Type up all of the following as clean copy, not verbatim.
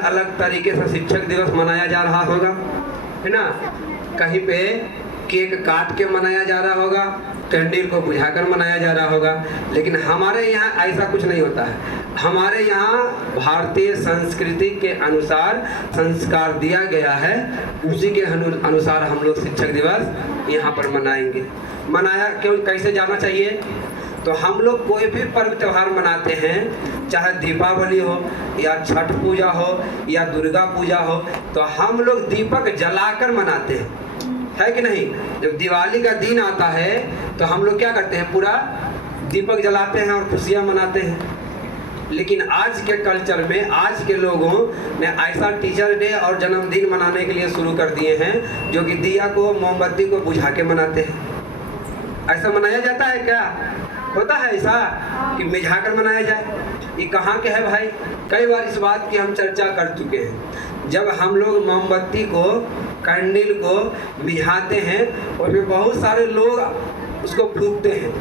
अलग अलग तरीके से शिक्षक दिवस मनाया जा रहा होगा, है ना। कहीं पे केक काट के मनाया जा रहा होगा, कैंडल को बुझाकर मनाया जा रहा होगा, लेकिन हमारे यहाँ ऐसा कुछ नहीं होता है। हमारे यहाँ भारतीय संस्कृति के अनुसार संस्कार दिया गया है, उसी के अनुसार हम लोग शिक्षक दिवस यहाँ पर मनाएंगे। मनाया क्यों, कैसे जाना चाहिए? तो हम लोग कोई भी पर्व त्यौहार मनाते हैं, चाहे दीपावली हो या छठ पूजा हो या दुर्गा पूजा हो, तो हम लोग दीपक जलाकर मनाते हैं, है कि नहीं। जब दिवाली का दिन आता है तो हम लोग क्या करते हैं, पूरा दीपक जलाते हैं और खुशियाँ मनाते हैं। लेकिन आज के कल्चर में आज के लोगों ने ऐसा टीचर डे और जन्मदिन मनाने के लिए शुरू कर दिए हैं, जो कि दिया को मोमबत्ती को बुझा के मनाते हैं। ऐसा मनाया जाता है क्या? होता है ऐसा कि मिझाकर मनाया जाए? ये कहाँ के है भाई? कई बार इस बात की हम चर्चा कर चुके हैं। जब हम लोग मोमबत्ती को, कैंडल को मिझाते हैं, उसमें बहुत सारे लोग उसको फूंकते हैं।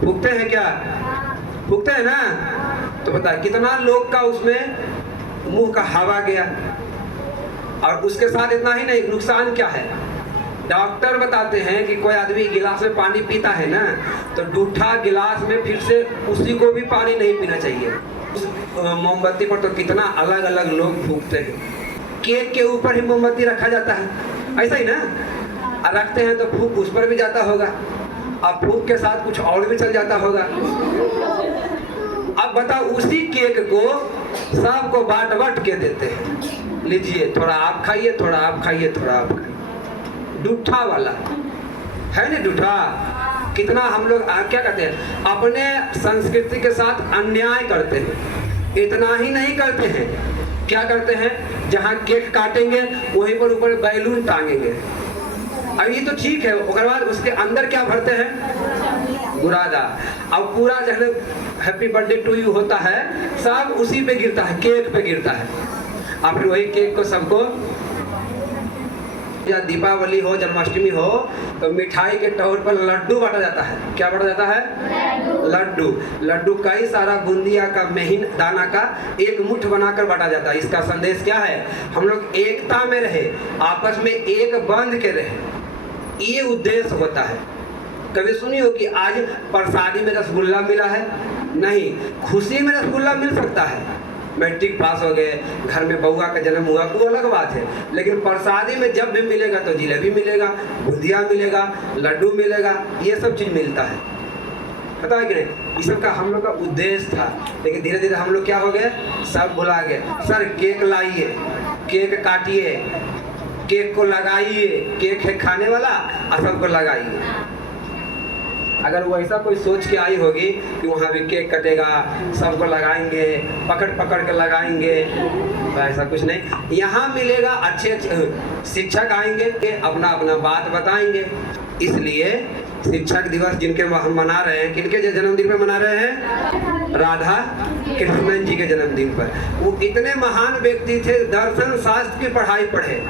फूंकते हैं क्या? फूंकते हैं ना। तो पता है कितना लोग का उसमें मुंह का हवा गया। और उसके साथ इतना ही नहीं, नुकसान क्या है? डॉक्टर बताते हैं कि कोई आदमी गिलास में पानी पीता है ना, तो दूठा गिलास में फिर से उसी को भी पानी नहीं पीना चाहिए। उस मोमबत्ती पर तो कितना अलग अलग लोग फूंकते हैं। केक के ऊपर ही मोमबत्ती रखा जाता है, ऐसा ही ना। रखते हैं तो फूंक उस पर भी जाता होगा, अब फूंक के साथ कुछ और भी चल जाता होगा। अब बताओ, उसी केक को सबको बांट बांट के देते हैं, लीजिए थोड़ा आप खाइए, थोड़ा आप खाइए, थोड़ा आप खाइए। दूठा वाला है ना, दूठा। कितना हम लोग क्या कहते हैं, अपने संस्कृति के साथ अन्याय करते हैं। इतना ही नहीं करते हैं, क्या करते हैं, जहाँ केक काटेंगे वहीं पर ऊपर बैलून टांगेंगे। अब ये तो ठीक है, उसके बाद उसके अंदर क्या भरते हैं, बुरादा। अब पूरा जो हैप्पी बर्थडे टू यू होता है, सब उसी पे गिरता है, केक पे गिरता है। और फिर वही केक को सबको, या दीपावली हो, जन्माष्टमी हो, तो मिठाई के तौर पर लड्डू बांटा जाता है। क्या बांटा जाता है? लड्डू। लड्डू कई सारा बूंदिया का महीन दाना का एक मुट्ठ बनाकर बांटा जाता है। इसका संदेश क्या है? हम लोग एकता में रहे, आपस में एक बंध के रहे, ये उद्देश्य होता है। कभी सुनी हो कि आज प्रसादी में रसगुल्ला मिला है? नहीं। खुशी में रसगुल्ला मिल सकता है, मैट्रिक पास हो गए, घर में बउआ का जन्म हुआ, वो अलग बात है। लेकिन प्रसादी में जब भी मिलेगा तो जिलेबी मिलेगा, बूंदिया मिलेगा, लड्डू मिलेगा, ये सब चीज़ मिलता है, पता है कि नहीं। इस सब का हम लोग का उद्देश्य था, लेकिन धीरे धीरे हम लोग क्या हो गए, सब भुला गए। सर केक लाइए, केक काटिए, केक को लगाइए, केक है खाने वाला और सबको लगाइए। अगर वो ऐसा कोई सोच के आई होगी कि वहाँ भी केक कटेगा, सबको लगाएंगे, पकड़ पकड़ के लगाएंगे, तो ऐसा कुछ नहीं। यहाँ मिलेगा, अच्छे अच्छे शिक्षक आएंगे, अपना अपना बात बताएंगे। इसलिए शिक्षक दिवस जिनके हम मना रहे हैं, किनके जन्मदिन पर मना रहे हैं? राधा कृष्णन जी के जन्मदिन पर। वो इतने महान व्यक्ति थे, दर्शन शास्त्र की पढ़ाई पढ़े।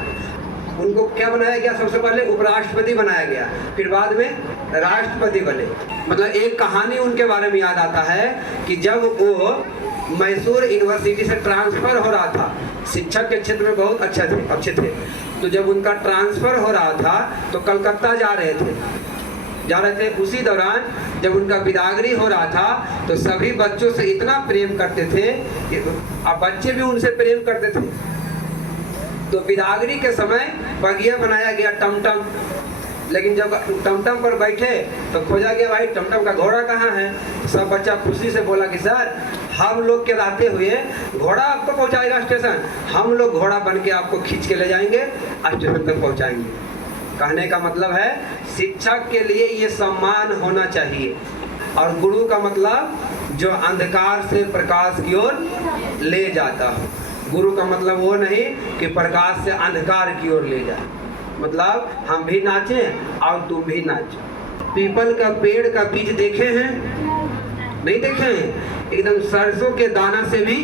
उनको क्या बनाया गया? सबसे पहले उपराष्ट्रपति बनाया गया, फिर बाद में राष्ट्रपति बने। मतलब एक कहानी उनके बारे में याद आता है कि जब वो मैसूर यूनिवर्सिटी से ट्रांसफर हो रहा था, शिक्षक के क्षेत्र में बहुत अच्छे थे, तो जब उनका ट्रांसफर हो रहा था तो कलकत्ता जा रहे थे। उसी दौरान जब उनका बिदागरी हो रहा था तो सभी बच्चों से इतना प्रेम करते थे कि अब बच्चे भी उनसे प्रेम करते थे। तो बिदागरी के समय बगिया बनाया गया, टमटम। लेकिन जब टमटम पर बैठे तो खोजा गया, भाई टमटम का घोड़ा कहाँ है? सब बच्चा खुशी से बोला कि सर, हम लोग के रहते हुए घोड़ा आपको पहुँचाएगा स्टेशन, हम लोग घोड़ा बन के आपको खींच के ले जाएंगे, स्टेशन तक पहुँचाएंगे। कहने का मतलब है शिक्षक के लिए ये सम्मान होना चाहिए। और गुरु का मतलब जो अंधकार से प्रकाश की ओर ले जाता हो। गुरु का मतलब वो नहीं कि प्रकाश से अंधकार की ओर ले जाए। मतलब हम भी नाचें और तुम भी नाचो। पीपल का पेड़ का बीज देखे हैं? नहीं देखे हैं? एकदम सरसों के दाना से भी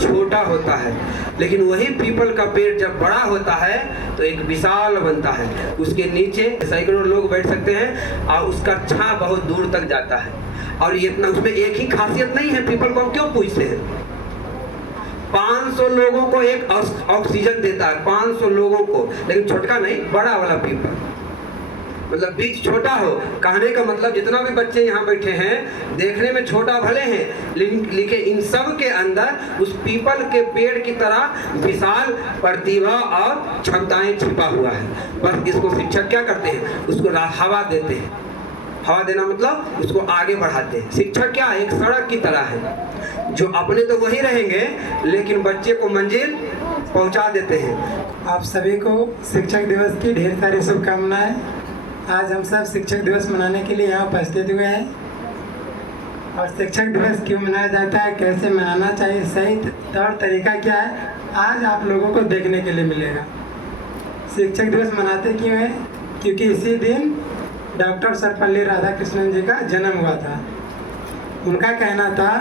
छोटा होता है, लेकिन वही पीपल का पेड़ जब बड़ा होता है तो एक विशाल बनता है। उसके नीचे सैकड़ों लोग बैठ सकते हैं और उसका छां बहुत दूर तक जाता है। और ये इतना, उसमें एक ही खासियत नहीं है। पीपल को हम क्यों पूछते हैं? 500 लोगों को एक ऑक्सीजन देता है, 500 लोगों को, लेकिन छोटका नहीं, बड़ा वाला पीपल। मतलब बीज छोटा हो, कहने का मतलब जितना भी बच्चे यहाँ बैठे हैं देखने में छोटा भले हैं, लेकिन इन सब के अंदर उस पीपल के पेड़ की तरह विशाल प्रतिभा और क्षमताएं छिपा हुआ है। बस इसको शिक्षक क्या करते हैं, उसको हवा देते हैं। हवा देना मतलब उसको आगे बढ़ाते हैं। शिक्षक क्या, एक सड़क की तरह है, जो अपने तो वही रहेंगे लेकिन बच्चे को मंजिल पहुंचा देते हैं। आप सभी को शिक्षक दिवस की ढेर सारी शुभकामनाएं। आज हम सब शिक्षक दिवस मनाने के लिए यहाँ उपस्थित हुए हैं। और शिक्षक दिवस क्यों मनाया जाता है, कैसे मनाना चाहिए, सही तौर तरीका क्या है, आज आप लोगों को देखने के लिए मिलेगा। शिक्षक दिवस मनाते क्यों हैं, क्योंकि इसी दिन डॉक्टर सर्वपल्ली राधाकृष्णन जी का जन्म हुआ था। उनका कहना था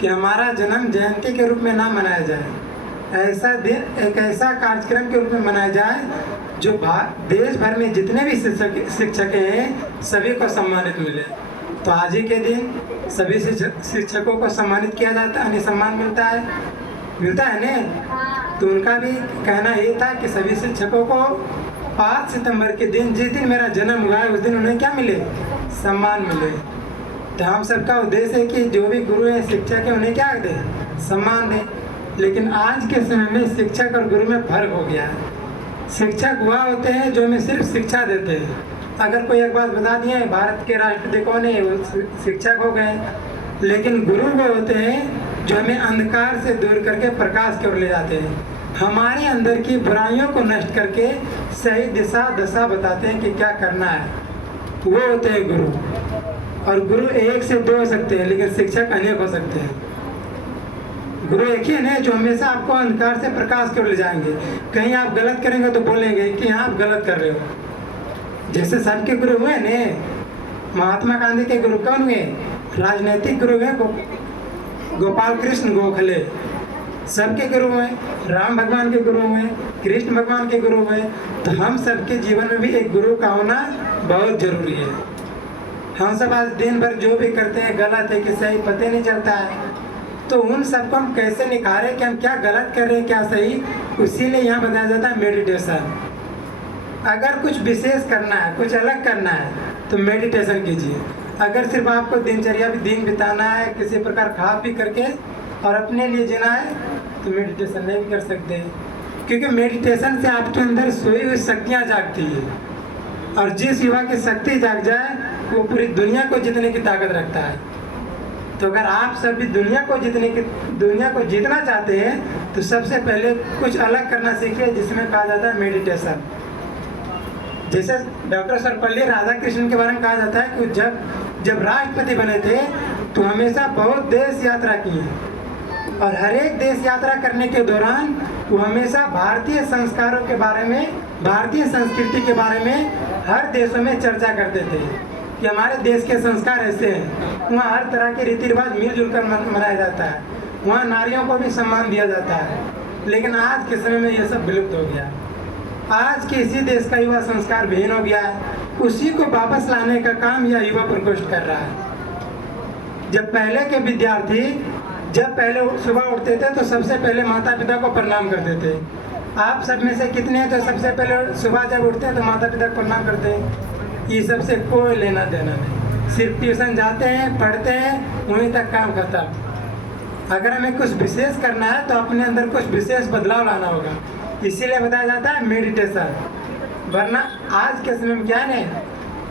कि हमारा जन्म जयंती के रूप में ना मनाया जाए, ऐसा दिन एक ऐसा कार्यक्रम के रूप में मनाया जाए जो देश भर में जितने भी शिक्षक हैं सभी को सम्मानित मिले। तो आज ही के दिन सभी शिक्षकों को सम्मानित किया जाता है, सम्मान मिलता है ना। तो उनका भी कहना ये था कि सभी शिक्षकों को 5 सितंबर के दिन, जिस दिन मेरा जन्म हुआ है, उस दिन उन्हें क्या मिले, सम्मान मिले। तो हम सबका उद्देश्य है कि जो भी गुरु हैं, शिक्षक हैं, उन्हें क्या दें, सम्मान दें। लेकिन आज के समय में शिक्षक और गुरु में फर्क हो गया है। शिक्षक वह होते हैं जो हमें सिर्फ शिक्षा देते हैं। अगर कोई एक बात बता दिए, भारत के राष्ट्रपति कौन है, वो शिक्षक हो गए। लेकिन गुरु वो होते हैं जो हमें अंधकार से दूर करके प्रकाश की ओर ले जाते हैं, हमारे अंदर की बुराइयों को नष्ट करके सही दिशा दशा बताते हैं कि क्या करना है। वो होते हैं गुरु। और गुरु एक से 2 हो सकते हैं, लेकिन शिक्षक अनेक हो सकते हैं। गुरु एक ही है जो हमेशा आपको अंधकार से प्रकाश की ओर ले जाएंगे। कहीं आप गलत करेंगे तो बोलेंगे कि हाँ आप गलत कर रहे हो। जैसे सबके गुरु हुए ने, महात्मा गांधी के गुरु कौन हुए, राजनीतिक गुरु हुए गोपाल कृष्ण गोखले, सबके गुरु हुए। राम भगवान के गुरु हुए, कृष्ण भगवान के गुरु हुए। तो हम सबके जीवन में भी एक गुरु का होना बहुत जरूरी है। हम सब आज दिन भर जो भी करते हैं गलत है कि सही पता नहीं चलता है। तो उन सबको हम कैसे निखारें कि हम क्या गलत कर रहे हैं, क्या सही। इसीलिए यहाँ बताया जाता है मेडिटेशन। अगर कुछ विशेष करना है, कुछ अलग करना है तो मेडिटेशन कीजिए। अगर सिर्फ आपको दिनचर्या भी दिन बिताना है, किसी प्रकार खा पी करके और अपने लिए जीना है, तो मेडिटेशन नहीं भी कर सकते। क्योंकि मेडिटेशन से आपके अंदर सोई हुई शक्तियाँ जागती है। और जिस युवा की शक्ति जाग जाए वो पूरी दुनिया को जीतने की ताकत रखता है। तो अगर आप सभी दुनिया को जीतना चाहते हैं तो सबसे पहले कुछ अलग करना सीखिए, जिसमें कहा जाता है मेडिटेशन। जैसे डॉक्टर सर्वपल्ली राधाकृष्णन के बारे में कहा जाता है कि जब राष्ट्रपति बने थे तो हमेशा बहुत देश यात्रा की है। और हर एक देश यात्रा करने के दौरान वो हमेशा भारतीय संस्कारों के बारे में, भारतीय संस्कृति के बारे में हर देशों में चर्चा करते थे कि हमारे देश के संस्कार ऐसे हैं। वहाँ हर तरह के रीति रिवाज मिलजुल कर मनाया जाता है। वहाँ नारियों को भी सम्मान दिया जाता है। लेकिन आज के समय में ये सब विलुप्त हो गया। आज के इसी देश का युवा संस्कार विहीन हो गया है। उसी को वापस लाने का काम यह युवा प्रकोष्ठ कर रहा है। जब पहले के विद्यार्थी पहले सुबह उठते थे तो सबसे पहले माता पिता को प्रणाम करते थे। आप सब में से कितने हैं तो सबसे पहले सुबह जब उठते हैं तो माता पिता को प्रणाम करते हैं। ये सबसे कोई लेना देना नहीं। सिर्फ ट्यूशन जाते हैं, पढ़ते हैं, वहीं तक काम खत्म। अगर हमें कुछ विशेष करना है तो अपने अंदर कुछ विशेष बदलाव लाना होगा। इसीलिए बताया जाता है मेडिटेशन। वरना आज के समय में क्या है,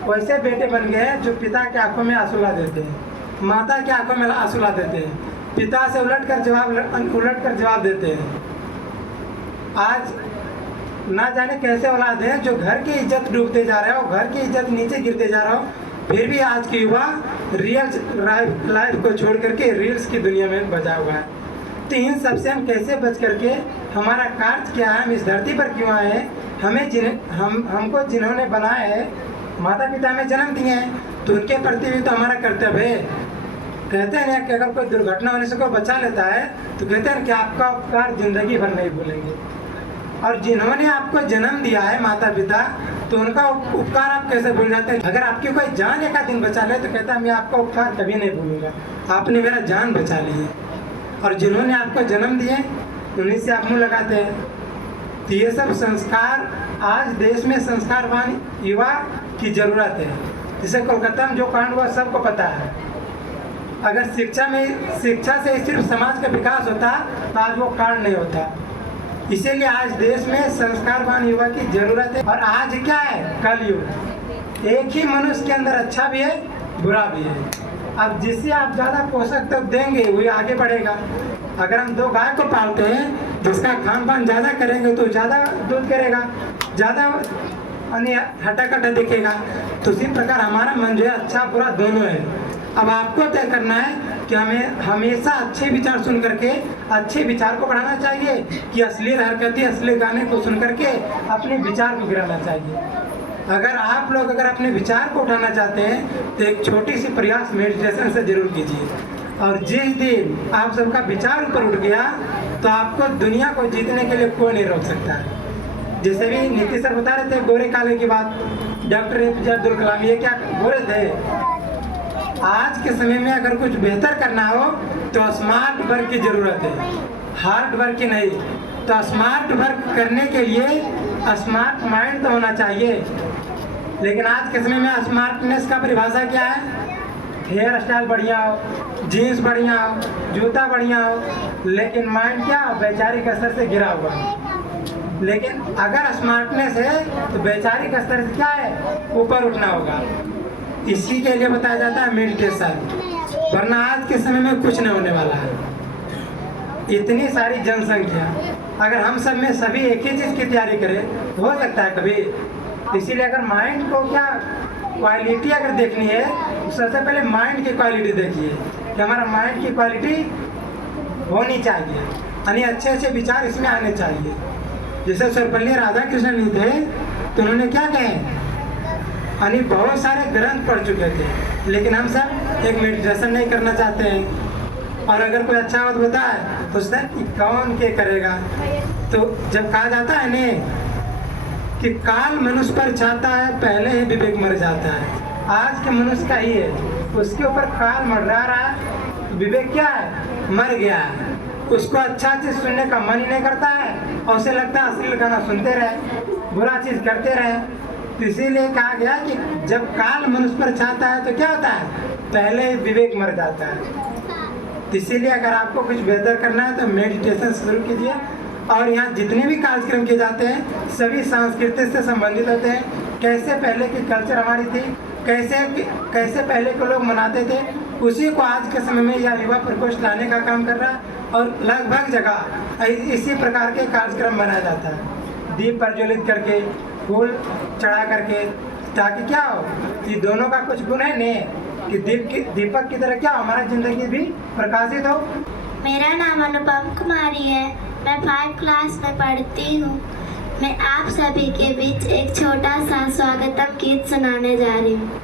वैसे बेटे बन गए हैं जो पिता के आंखों में आंसू ला देते हैं, माता के आंखों में आंसू ला देते हैं, पिता से उलट कर जवाब देते हैं। आज ना जाने कैसे औलाद है जो घर की इज्जत डूबते जा रहा हो, घर की इज्जत नीचे गिरते जा रहा हो, फिर भी आज के युवा रियल लाइफ को छोड़ करके रील्स की दुनिया में बचा हुआ है। तो इन सब से हम कैसे बच करके, हमारा कार्य क्या है, हम इस धरती पर क्यों आए हैं, हमको जिन्होंने बनाया है, माता पिता में जन्म दिए हैं, तो उनके प्रति भी तो हमारा कर्तव्य है। कहते हैं कि अगर कोई दुर्घटना होने से कोई बचा लेता है तो कहते हैं कि आपका उपकार जिंदगी भर नहीं भूलेंगे। और जिन्होंने आपको जन्म दिया है माता पिता, तो उनका उपकार आप कैसे भूल जाते हैं। अगर आपकी कोई जान एक दिन बचा ले तो कहता है मैं आपका उपकार कभी नहीं भूलूंगा, आपने मेरा जान बचा ली है। और जिन्होंने आपको जन्म दिए उन्हीं से आप मुँह लगाते हैं। तो ये सब संस्कार, आज देश में संस्कारवान युवा की ज़रूरत है। जैसे कोलकाता में जो कांड हुआ सबको पता है। अगर शिक्षा से सिर्फ समाज का विकास होता तो आज वो कांड नहीं होता। इसीलिए आज देश में संस्कारवान युवा की ज़रूरत है। और आज क्या है, कलयुग। एक ही मनुष्य के अंदर अच्छा भी है, बुरा भी है। अब जिससे आप ज़्यादा पोषक तत्व देंगे वही आगे बढ़ेगा। अगर हम 2 गाय को पालते हैं, जिसका खान पान ज़्यादा करेंगे तो ज़्यादा दूध करेगा, ज़्यादा हटा कटा दिखेगा। तो उसी प्रकार हमारा मन जो है अच्छा बुरा दोनों है। अब आपको तय करना है कि हमें हमेशा अच्छे विचार सुन करके अच्छे विचार को बढ़ाना चाहिए कि अश्लील हरकतें, अश्लील गाने को सुन करके अपने विचार को गिराना चाहिए। अगर आप लोग अपने विचार को उठाना चाहते हैं तो एक छोटी सी प्रयास मेडिटेशन से जरूर कीजिए। और जिस दिन आप सबका विचार ऊपर उठ गया तो आपको दुनिया को जीतने के लिए कोई नहीं रोक सकता है। जैसे भी नीतीश सर बता रहे थे गोरे काले की बात, डॉक्टर APJ अब्दुल कलाम ये क्या बोले थे, आज के समय में अगर कुछ बेहतर करना हो तो स्मार्ट वर्क की ज़रूरत है, हार्ड वर्क की नहीं। तो स्मार्ट वर्क करने के लिए स्मार्ट माइंड तो होना चाहिए। लेकिन आज के समय में स्मार्टनेस का परिभाषा क्या है, हेयर स्टाइल बढ़िया हो, जीन्स बढ़िया हो, जूता बढ़िया हो, लेकिन माइंड क्या वैचारिक स्तर से गिरा हुआ है। लेकिन अगर स्मार्टनेस है तो वैचारिक स्तर से क्या है, ऊपर उठना होगा। इसी के लिए बताया जाता है मेडिटेशन, वरना आज के समय में कुछ नहीं होने वाला है। इतनी सारी जनसंख्या, अगर हम सब में सभी एक ही चीज़ की तैयारी करें हो सकता है कभी। इसीलिए अगर माइंड को क्या क्वालिटी अगर देखनी है तो सबसे पहले माइंड की क्वालिटी देखिए कि हमारा माइंड की क्वालिटी होनी चाहिए, यानी अच्छे अच्छे विचार इसमें आने चाहिए। जैसे सर्वपल्ली राधाकृष्णन जी थे तो उन्होंने क्या कहे, यानी बहुत सारे ग्रंथ पढ़ चुके थे, लेकिन हम सब एक मेडिटेशन नहीं करना चाहते हैं। और अगर कोई अच्छा बात बताए तो उसने कौन के करेगा। तो जब कहा जाता है ने कि काल मनुष्य पर छाता है, पहले ही विवेक मर जाता है। आज के मनुष्य का ही है, उसके ऊपर काल मंडरा रहा है, विवेक क्या है, मर गया है। उसको अच्छा चीज़ सुनने का मन ही नहीं करता है और उसे लगता है अश्लील गाना सुनते रहे, बुरा चीज़ करते रहे। तो इसीलिए कहा गया कि जब काल मनुष्य पर छाता है तो क्या होता है, पहले ही विवेक मर जाता है। तो इसीलिए अगर आपको कुछ बेहतर करना है तो मेडिटेशन शुरू कीजिए। और यहाँ जितने भी कार्यक्रम किए जाते हैं सभी संस्कृति से संबंधित होते हैं। कैसे पहले की कल्चर हमारी थी, कैसे पहले के लोग मनाते थे, उसी को आज के समय में यह युवा प्रकोष्ठ लाने का काम कर रहा है। और लगभग जगह इसी प्रकार के कार्यक्रम बनाया जाता है, दीप प्रज्वलित करके, फूल चढ़ा करके, ताकि क्या हो कि दोनों का कुछ गुण है नहीं कि दीपक की तरह क्या हमारा जिंदगी भी प्रकाशित हो। मेरा नाम अनुपम कुमारी है, मैं 5 क्लास में पढ़ती हूँ। मैं आप सभी के बीच एक छोटा सा स्वागतम गीत सुनाने जा रही हूँ।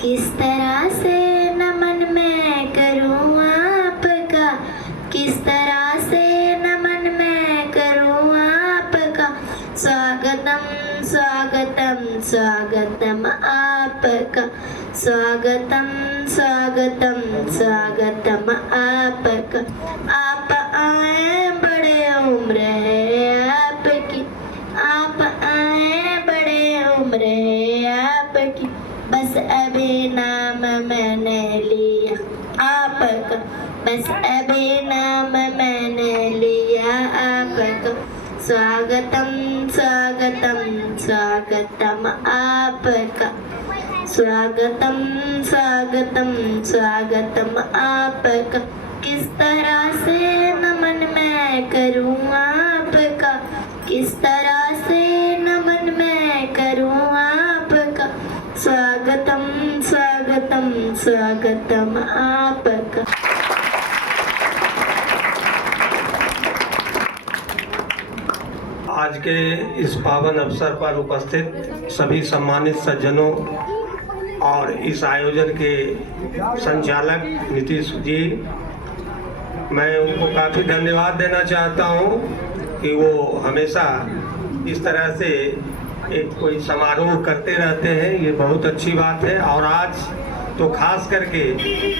किस तरह से नमन मैं करूँ आपका, किस तरह से नमन मैं करूँ आपका, स्वागतम स्वागतम स्वागतम आपका, स्वागतम स्वागतम स्वागतम आपका। आप आए बड़े उम्र है आपकी, आप आए बड़े उम्र है आपकी, बस अभी नाम मैंने लिया आपका, बस अभी नाम मैंने लिया आपका। स्वागतम स्वागतम स्वागतम आपका, स्वागतम स्वागतम स्वागतम आपका। किस तरह से नमन मैं करूँ आपका, किस तरह से नमन मैं करूँ आपका, स्वागतम स्वागतम स्वागतम आपका। आज के इस पावन अवसर पर उपस्थित सभी सम्मानित सज्जनों और इस आयोजन के संचालक नीतीश जी, मैं उनको काफ़ी धन्यवाद देना चाहता हूं कि वो हमेशा इस तरह से एक कोई समारोह करते रहते हैं, ये बहुत अच्छी बात है। और आज तो खास करके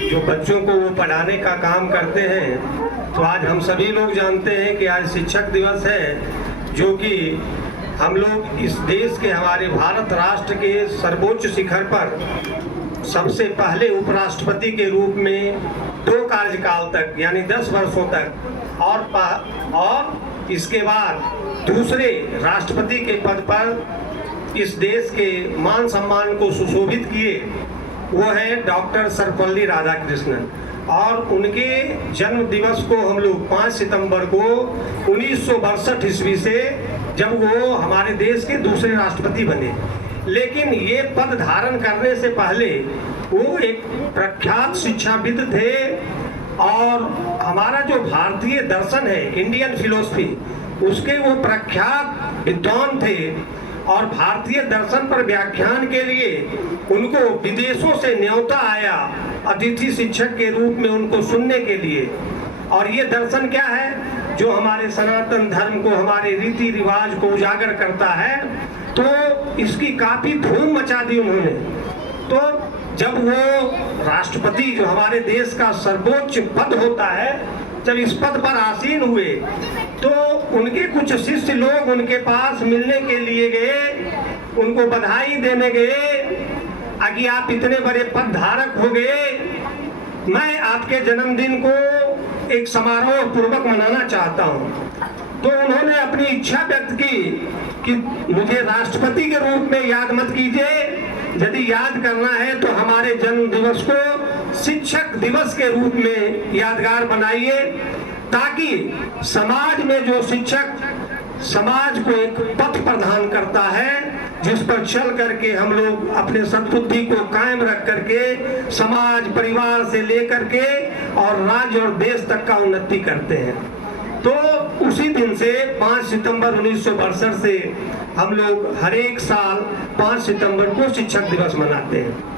जो बच्चों को वो पढ़ाने का काम करते हैं। तो आज हम सभी लोग जानते हैं कि आज शिक्षक दिवस है, जो कि हम लोग इस देश के, हमारे भारत राष्ट्र के सर्वोच्च शिखर पर सबसे पहले उपराष्ट्रपति के रूप में 2 कार्यकाल तक यानी 10 वर्षों तक और इसके बाद दूसरे राष्ट्रपति के पद पर इस देश के मान सम्मान को सुशोभित किए, वो है डॉक्टर सर्वपल्ली राधाकृष्णन। और उनके जन्म दिवस को हम लोग 5 सितंबर को 1962 ईस्वी से, जब वो हमारे देश के दूसरे राष्ट्रपति बने। लेकिन ये पद धारण करने से पहले वो एक प्रख्यात शिक्षाविद थे और हमारा जो भारतीय दर्शन है, इंडियन फिलोसफी, उसके वो प्रख्यात विद्वान थे। और भारतीय दर्शन पर व्याख्यान के लिए उनको विदेशों से न्योता आया अतिथि शिक्षक के रूप में उनको सुनने के लिए। और ये दर्शन क्या है? जो हमारे सनातन धर्म को, हमारे रीति रिवाज को उजागर करता है। तो इसकी काफी धूम मचा दी उन्होंने। तो जब वो राष्ट्रपति, जो हमारे देश का सर्वोच्च पद होता है, जब इस पद पर आसीन हुए तो उनके कुछ शिष्य लोग उनके पास मिलने के लिए गए, उनको बधाई देने गए कि आप इतने बड़े पद धारक हो गए, मैं आपके जन्मदिन को एक समारोह पूर्वक मनाना चाहता हूँ। तो उन्होंने अपनी इच्छा व्यक्त की कि मुझे राष्ट्रपति के रूप में याद मत कीजिए, यदि याद करना है तो हमारे जन्म दिवस को शिक्षक दिवस के रूप में यादगार बनाइए, ताकि समाज में जो शिक्षक समाज को एक पथ प्रदान करता है, जिस पर चल करके हम लोग अपने सद्बुद्धि को कायम रख करके समाज, परिवार से लेकर के और राज्य और देश तक का उन्नति करते हैं। तो उसी दिन से 5 सितंबर 1962 से हम लोग हर एक साल 5 सितंबर को शिक्षक दिवस मनाते हैं।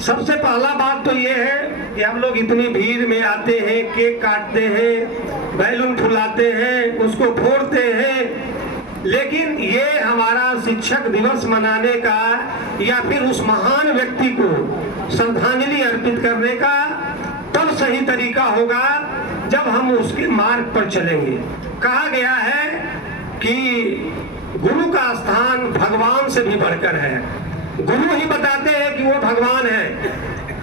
सबसे पहला बात तो ये है कि हम लोग इतनी भीड़ में आते हैं, केक काटते हैं, बैलून फुलाते हैं, उसको फोड़ते हैं, लेकिन ये हमारा शिक्षक दिवस मनाने का या फिर उस महान व्यक्ति को श्रद्धांजलि अर्पित करने का तब सही तरीका होगा जब हम उसके मार्ग पर चलेंगे। कहा गया है कि गुरु का स्थान भगवान से भी बढ़कर है। गुरु ही बताते हैं कि वो भगवान है,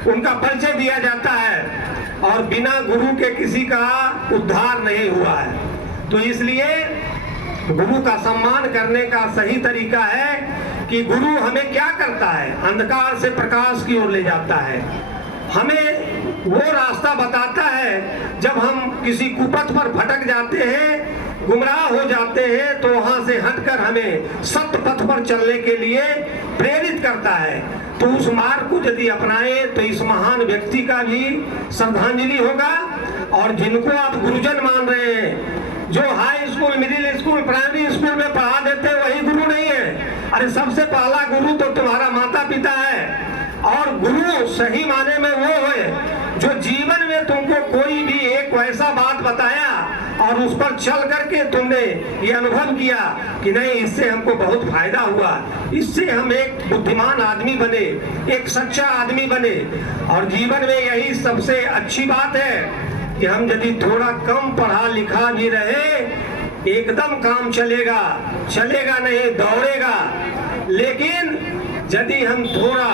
उनका परिचय दिया जाता है और बिना गुरु के किसी का उद्धार नहीं हुआ है। तो इसलिए गुरु का सम्मान करने का सही तरीका है कि गुरु हमें क्या करता है? अंधकार से प्रकाश की ओर ले जाता है, हमें वो रास्ता बताता है। जब हम किसी कुपथ पर भटक जाते हैं, गुमराह हो जाते हैं, तो वहां से हटकर हमें सत्य पथ पर चलने के लिए प्रेरित करता है। तो उस मार्ग को यदि अपनाए तो इस महान व्यक्ति का भी श्रद्धांजलि होगा। और जिनको आप गुरुजन मान रहे हैं, जो high school, middle school, primary school में पढ़ा देते हैं, वही गुरु नहीं है। अरे सबसे पहला गुरु तो तुम्हारा माता पिता है। और गुरु सही माने में वो है जो जीवन में तुमको कोई भी एक वैसा बात बताया और उस पर चल करके तुमने ये अनुभव किया कि नहीं, इससे हमको बहुत फायदा हुआ, इससे हम एक बुद्धिमान आदमी बने, एक सच्चा आदमी बने। और जीवन में यही सबसे अच्छी बात है कि हम यदि थोड़ा कम पढ़ा लिखा भी रहे, एकदम काम चलेगा, चलेगा नहीं दौड़ेगा। लेकिन यदि हम थोड़ा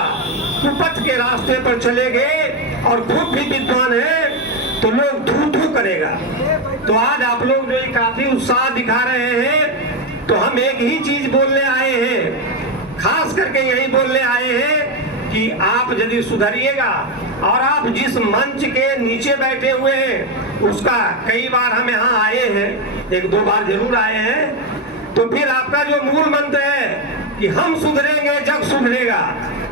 कुपथ के रास्ते पर चले गए और खुद भी विद्वान है तो लोग धू धू करेगा। तो आज आप लोग जो काफी उत्साह दिखा रहे हैं, तो हम एक ही चीज बोलने आए हैं, खास करके यही बोलने आए हैं कि आप यदि सुधरिएगा और आप जिस मंच के नीचे बैठे हुए हैं उसका, कई बार हम यहाँ आए हैं, 1-2 बार जरूर आए हैं, तो फिर आपका जो मूल मंत्र है कि हम सुधरेंगे जग सुधरेगा,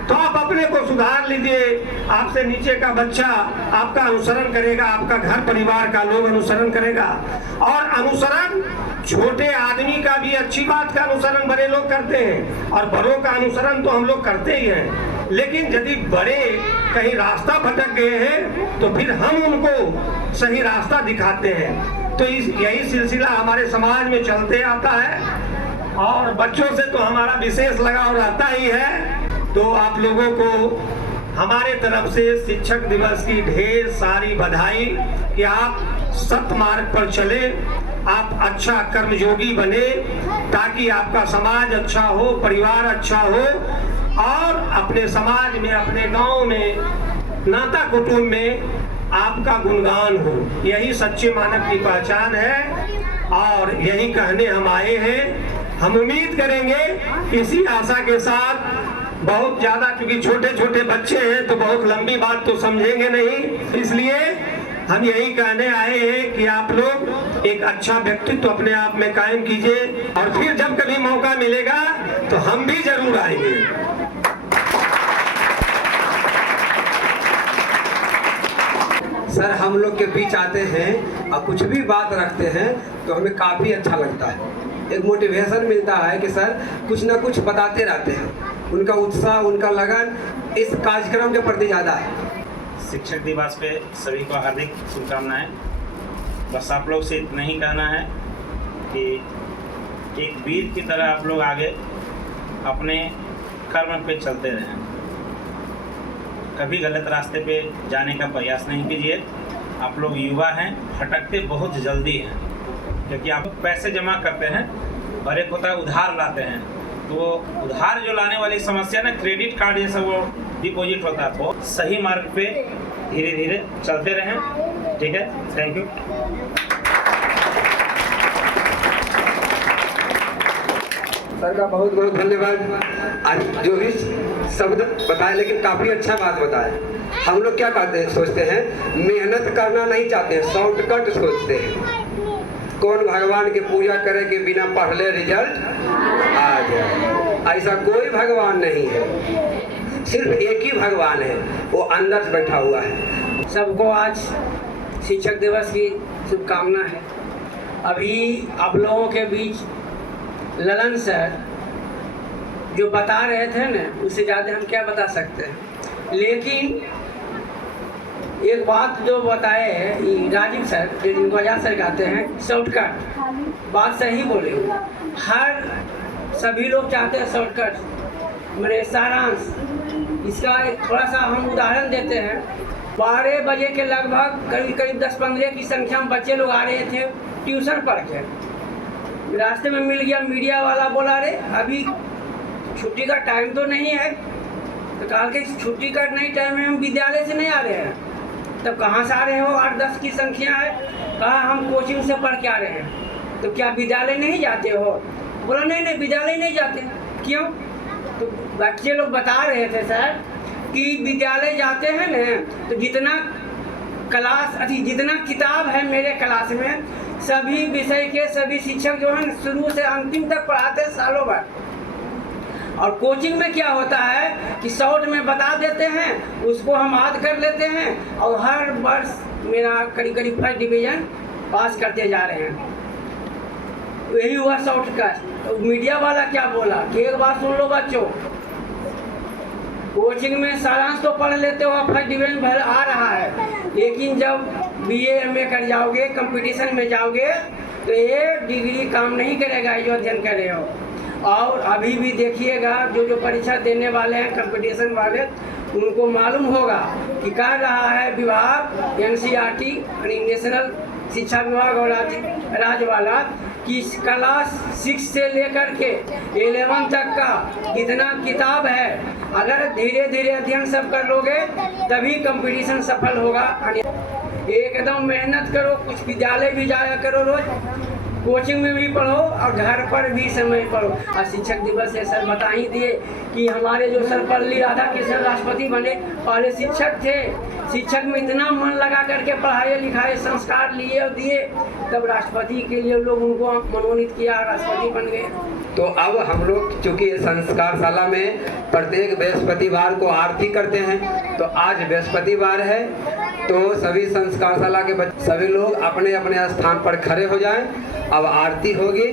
तो आप अपने को सुधार लीजिए। आपसे नीचे का बच्चा आपका अनुसरण करेगा, आपका घर परिवार का लोग अनुसरण करेगा। और अनुसरण छोटे आदमी का भी अच्छी बात का अनुसरण बड़े लोग करते हैं और बड़ों का अनुसरण तो हम लोग करते ही हैं। लेकिन यदि बड़े कहीं रास्ता भटक गए हैं तो फिर हम उनको सही रास्ता दिखाते हैं। तो यही सिलसिला हमारे समाज में चलते आता है और बच्चों से तो हमारा विशेष लगाव रहता ही है। तो आप लोगों को हमारे तरफ से शिक्षक दिवस की ढेर सारी बधाई कि आप सत्मार्ग पर चले, आप अच्छा कर्मयोगी बने, ताकि आपका समाज अच्छा हो, परिवार अच्छा हो और अपने समाज में, अपने गांव में, नाता कुटुंब में आपका गुणगान हो। यही सच्चे मानव की पहचान है और यही कहने हम आए हैं। हम उम्मीद करेंगे इसी आशा के साथ, बहुत ज्यादा क्योंकि छोटे छोटे बच्चे हैं तो बहुत लंबी बात तो समझेंगे नहीं, इसलिए हम यही कहने आए हैं कि आप लोग एक अच्छा व्यक्तित्व अपने आप में कायम कीजिए और फिर जब कभी मौका मिलेगा तो हम भी जरूर आएंगे। सर हम लोग के बीच आते हैं और कुछ भी बात रखते हैं तो हमें काफ़ी अच्छा लगता है, एक मोटिवेशन मिलता है कि सर कुछ ना कुछ बताते रहते हैं। उनका उत्साह, उनका लगन इस कार्यक्रम के प्रति ज़्यादा है। शिक्षक दिवस पे सभी को हार्दिक शुभकामनाएं। बस आप लोग से इतना ही कहना है कि एक वीर की तरह आप लोग आगे अपने कर्म पे चलते रहें, कभी गलत रास्ते पे जाने का प्रयास नहीं कीजिए। आप लोग युवा हैं, भटकते बहुत जल्दी हैं, क्योंकि आप पैसे जमा करते हैं और एक होता है उधार लाते हैं, तो उधार जो लाने वाली समस्या ना, क्रेडिट कार्ड जैसा वो डिपॉजिट होता है। तो सही मार्ग पे धीरे धीरे चलते रहें। ठीक है, थैंक यू। सर का बहुत बहुत धन्यवाद। आज जो भी शब्द बताए लेकिन काफ़ी अच्छा बात बताए। हम लोग क्या कहते हैं, सोचते हैं मेहनत करना नहीं चाहते हैं, शॉर्टकट सोचते हैं। कौन भगवान की पूजा करे कि बिना पढ़ले रिजल्ट आ जाए, ऐसा कोई भगवान नहीं है, सिर्फ एक ही भगवान है, वो अंदर से बैठा हुआ है। सबको आज शिक्षक दिवस की शुभकामना है। अभी आप लोगों के बीच ललन सर जो बता रहे थे ना, उससे ज़्यादा हम क्या बता सकते हैं। लेकिन एक बात जो बताए राजीव सर, जो जिनको आजाद सर कहते हैं, शॉर्टकट बात सही बोले। हर सभी लोग चाहते हैं शॉर्टकट, मेरे सारांश। इसका एक थोड़ा सा हम उदाहरण देते हैं। 12 बजे के लगभग करीब करीब 10-15 की संख्या में बच्चे लोग आ रहे थे ट्यूशन पढ़ के। रास्ते में मिल गया मीडिया वाला, बोला रे अभी छुट्टी का टाइम तो नहीं है। तो कहा कि छुट्टी का नहीं टाइम है, हम विद्यालय से नहीं आ रहे हैं। तब कहाँ से आ रहे हो? 8-10 की संख्या है। कहा हम कोचिंग से पढ़ के आ रहे हैं। तो क्या विद्यालय नहीं जाते हो? बोला नहीं नहीं विद्यालय नहीं जाते। क्यों? तो बच्चे लोग बता रहे थे सर कि विद्यालय जाते हैं न, तो जितना क्लास जितना किताब है मेरे क्लास में, सभी विषय के सभी शिक्षक जो हैं शुरू से अंतिम तक पढ़ाते हैं सालों भर। और कोचिंग में क्या होता है कि शॉर्ट में बता देते हैं, उसको हम याद कर लेते हैं और हर वर्ष मेरा करीब करीब फर्स्ट डिवीज़न पास करते जा रहे हैं। यही हुआ शॉर्टकट। तो मीडिया वाला क्या बोला कि एक बात सुन लो बच्चों, कोचिंग में सारांश तो पढ़ लेते हो, फर्स्ट डिवीज़न भर आ रहा है, लेकिन जब BA MA कर जाओगे, कंपटीशन में जाओगे, तो ये डिग्री काम नहीं करेगा जो अध्ययन कर रहे हो। और अभी भी देखिएगा जो परीक्षा देने वाले हैं कंपटीशन वाले, उनको मालूम होगा कि कह रहा है विभाग NCERT यानी नेशनल शिक्षा विभाग और राज्य वाला कि क्लास 6 से लेकर के 11 तक का जितना किताब है, अगर धीरे धीरे अध्ययन सब कर लोगे तभी कंपटीशन सफल होगा। एकदम मेहनत करो, कुछ विद्यालय भी जाया करो, रोज कोचिंग में भी पढ़ो और घर पर भी समय पढ़ो। और शिक्षक दिवस से सर बता ही दिए कि हमारे जो सर्वपल्ली राधाकृष्णन राष्ट्रपति बने, पहले शिक्षक थे। शिक्षक में इतना मन लगा करके पढ़ाए लिखाए, संस्कार लिए और दिए, तब राष्ट्रपति के लिए लोग उनको मनोनीत किया, राष्ट्रपति बन गए। तो अब हम लोग चूँकि संस्कारशाला में प्रत्येक बृहस्पतिवार को आरती करते हैं, तो आज बृहस्पतिवार है, तो सभी संस्कारशाला के सभी लोग अपने अपने स्थान पर खड़े हो जाएं। अब आरती होगी।